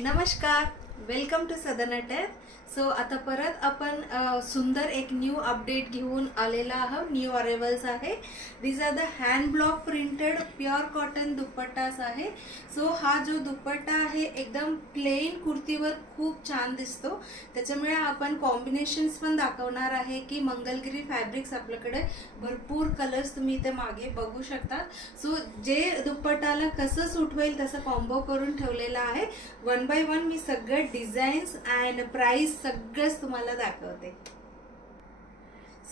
नमस्कार, welcome to Sadan attack. So आता परत आपण सुंदर एक न्यू अपडेट घेऊन आलेला आहोत. न्यू अरेवल्स आहे. This are the hand block printed pure cotton dupattas आहे. सो हा जो दुपट्टा आहे एकदम प्लेन कुर्तीवर खूप छान दिसतो. त्याच्यामुळे आपण कॉम्बिनेशन्स पण दाखवणार आहे की मंगलगिरी फॅब्रिक्स आपल्याकडे भरपूर कलर्स तुम्ही इथे मागे बघू शकता. सो जे दुपट्टाला कसं सूट होईल तसं कॉम्बो करून ठेवलेला आहे. वन बाय वन मी सगळे डिझाईन्स अँड प्राइस सगळंच तुम्हाला दाखवते.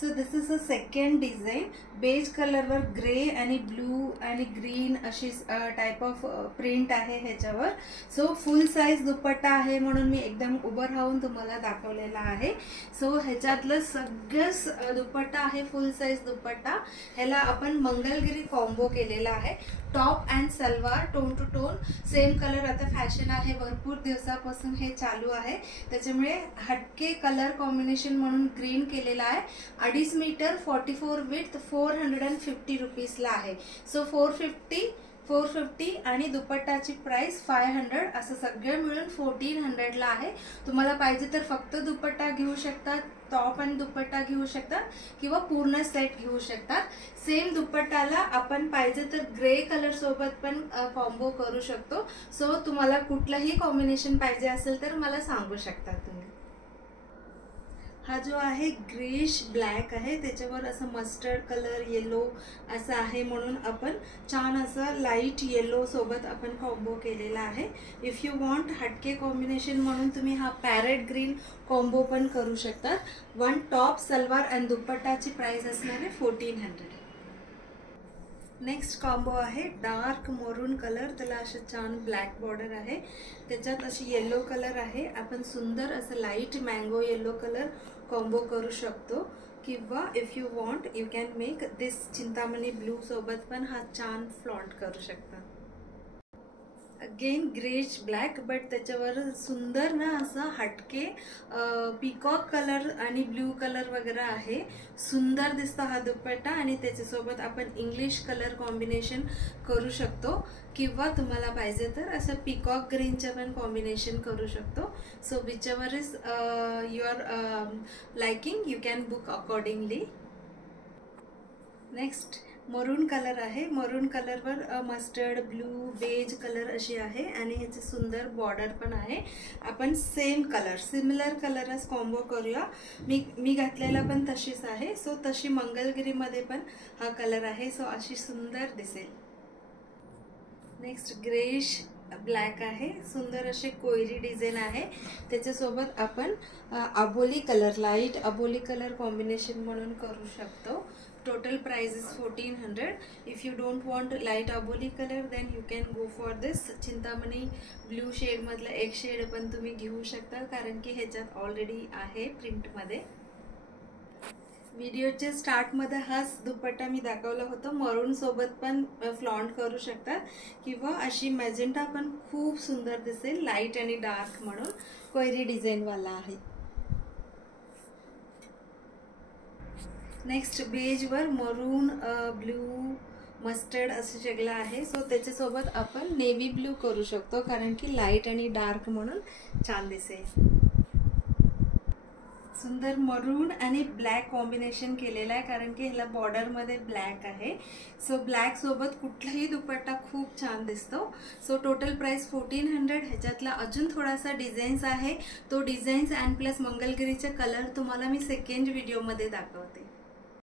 So this is a second design. Beige कलरवर ग्रे आणि ब्लू आणि ग्रीन अशी टाइप ऑफ प्रिंट आहे ह्याच्यावर. सो फुल साइज दुपट्टा आहे म्हणून मी एकदम उभं राहून तुम्हाला दाखवलेला आहे. सो ह्याच्यातलं सगळंच दुपट्टा आहे फुल साइज दुपट्टा. ह्याला आपण मंगलगिरी कॉम्बो केलेला आहे. Top and salwar tone to tone same colour आता फॅशन आहे. भरपूर दिवसापासून हे चालू आहे. त्याच्यामुळे हटके कलर कॉम्बिनेशन म्हणून ग्रीन केलेला आहे. 2.5 मीटर 44 विथ 450 रुपीजला आहे. सो 450 आणि दुपट्टाची प्राइस 500 असं सगळं मिळून 1400 ला आहे. तुम्हाला पाहिजे तर फक्त दुपट्टा घेऊ शकतात, टॉप आणि दुपट्टा घेऊ शकतात किंवा पूर्ण सेट घेऊ शकतात. सेम दुपट्टाला आपण पाहिजे तर ग्रे कलर सोबत पण कॉम्बो करू शकतो. सो तुम्हाला कुठलंही कॉम्बिनेशन पाहिजे असेल तर मला सांगू शकता तुम्ही. हा जो आहे ग्रेश ब्लॅक आहे, त्याच्यावर असं मस्टर्ड कलर येलो असं आहे म्हणून आपण छान असं लाईट येलो सोबत आपण कॉम्बो केलेला आहे. इफ यू वॉन्ट हटके कॉम्बिनेशन म्हणून तुम्ही हा पॅरेट ग्रीन कॉम्बो पण करू शकता. वन टॉप सलवार आणि दुपट्टाची प्राइस असणार आहे 1400. नेक्स्ट कॉम्बो आहे डार्क मरून कलर. त्याला असं छान ब्लॅक बॉर्डर आहे. त्याच्यात अशी येलो कलर आहे. आपण सुंदर असं light mango yellow colour combo करू शकतो किंवा if you want you can make this Chintamani blue सोबत पण हा छान फ्लॉन्ट करू शकता. अगेन ग्रेश ब्लॅक बट त्याच्यावर सुंदर ना असं हटके पिकॉक कलर आणि ब्ल्यू कलर वगैरे आहे. सुंदर दिसतो हा दुपट्टा आणि त्याच्यासोबत आपण इंग्लिश कलर कॉम्बिनेशन करू शकतो किंवा तुम्हाला पाहिजे तर असं पिकॉक ग्रीनचं पण कॉम्बिनेशन करू शकतो. So which ever is your liking you can book accordingly. Next मरून कलर आहे. मरून कलरवर मस्टर्ड ब्लू बेज कलर अशी आहे आणि ह्याचे सुंदर बॉर्डर पण आहे. आपण सेम कलर सिमिलर कलरच कॉम्बो करूया. मी घातलेला पण तशीच आहे. सो तशी मंगलगिरीमध्ये पण हा कलर आहे. सो अशी सुंदर दिसेल. नेक्स्ट ग्रेश ब्लॅक आहे. सुंदर असे कोयरी डिझाईन आहे. त्याच्यासोबत आपण अबोली कलर लाईट अबोली कलर कॉम्बिनेशन म्हणून करू शकतो. Total price is 1400. If you don't want light aboli color then you can go for this Chintamani blue shade मधला एक शेड पण तुम्ही घेऊ शकता कारण की ह्याच्यात ऑलरेडी आहे प्रिंट मध्ये. व्हिडिओच्या स्टार्ट मध्ये हाच दुपट्टा मी दाखवला होता. मरून सोबत पण फ्लॉन्ट करू शकता किंवा अशी मॅजेंटा पण खूप सुंदर दिसेल. लाईट आणि डार्क म्हणून कोयरी डिझाईन वाला आहे. नेक्स्ट बेजवर मरून ब्लू मस्टर्ड असं सगळं आहे. सो त्याच्यासोबत आपण नेव्ही ब्लू करू शकतो कारण की लाईट आणि डार्क म्हणून छान दिसेल. सुंदर मरून आणि ब्लॅक कॉम्बिनेशन केलेलं आहे कारण की ह्याला बॉर्डरमध्ये ब्लॅक आहे. सो ब्लॅक सोबत कुठलाही दुपट्टा खूप छान दिसतो. So total price 1400. ह्याच्यातला अजून थोडासा डिझाईन्स आहे. तो डिझाईन्स अँड प्लस मंगलगिरीचे कलर तुम्हाला मी सेकंड व्हिडिओमध्ये दाखवते.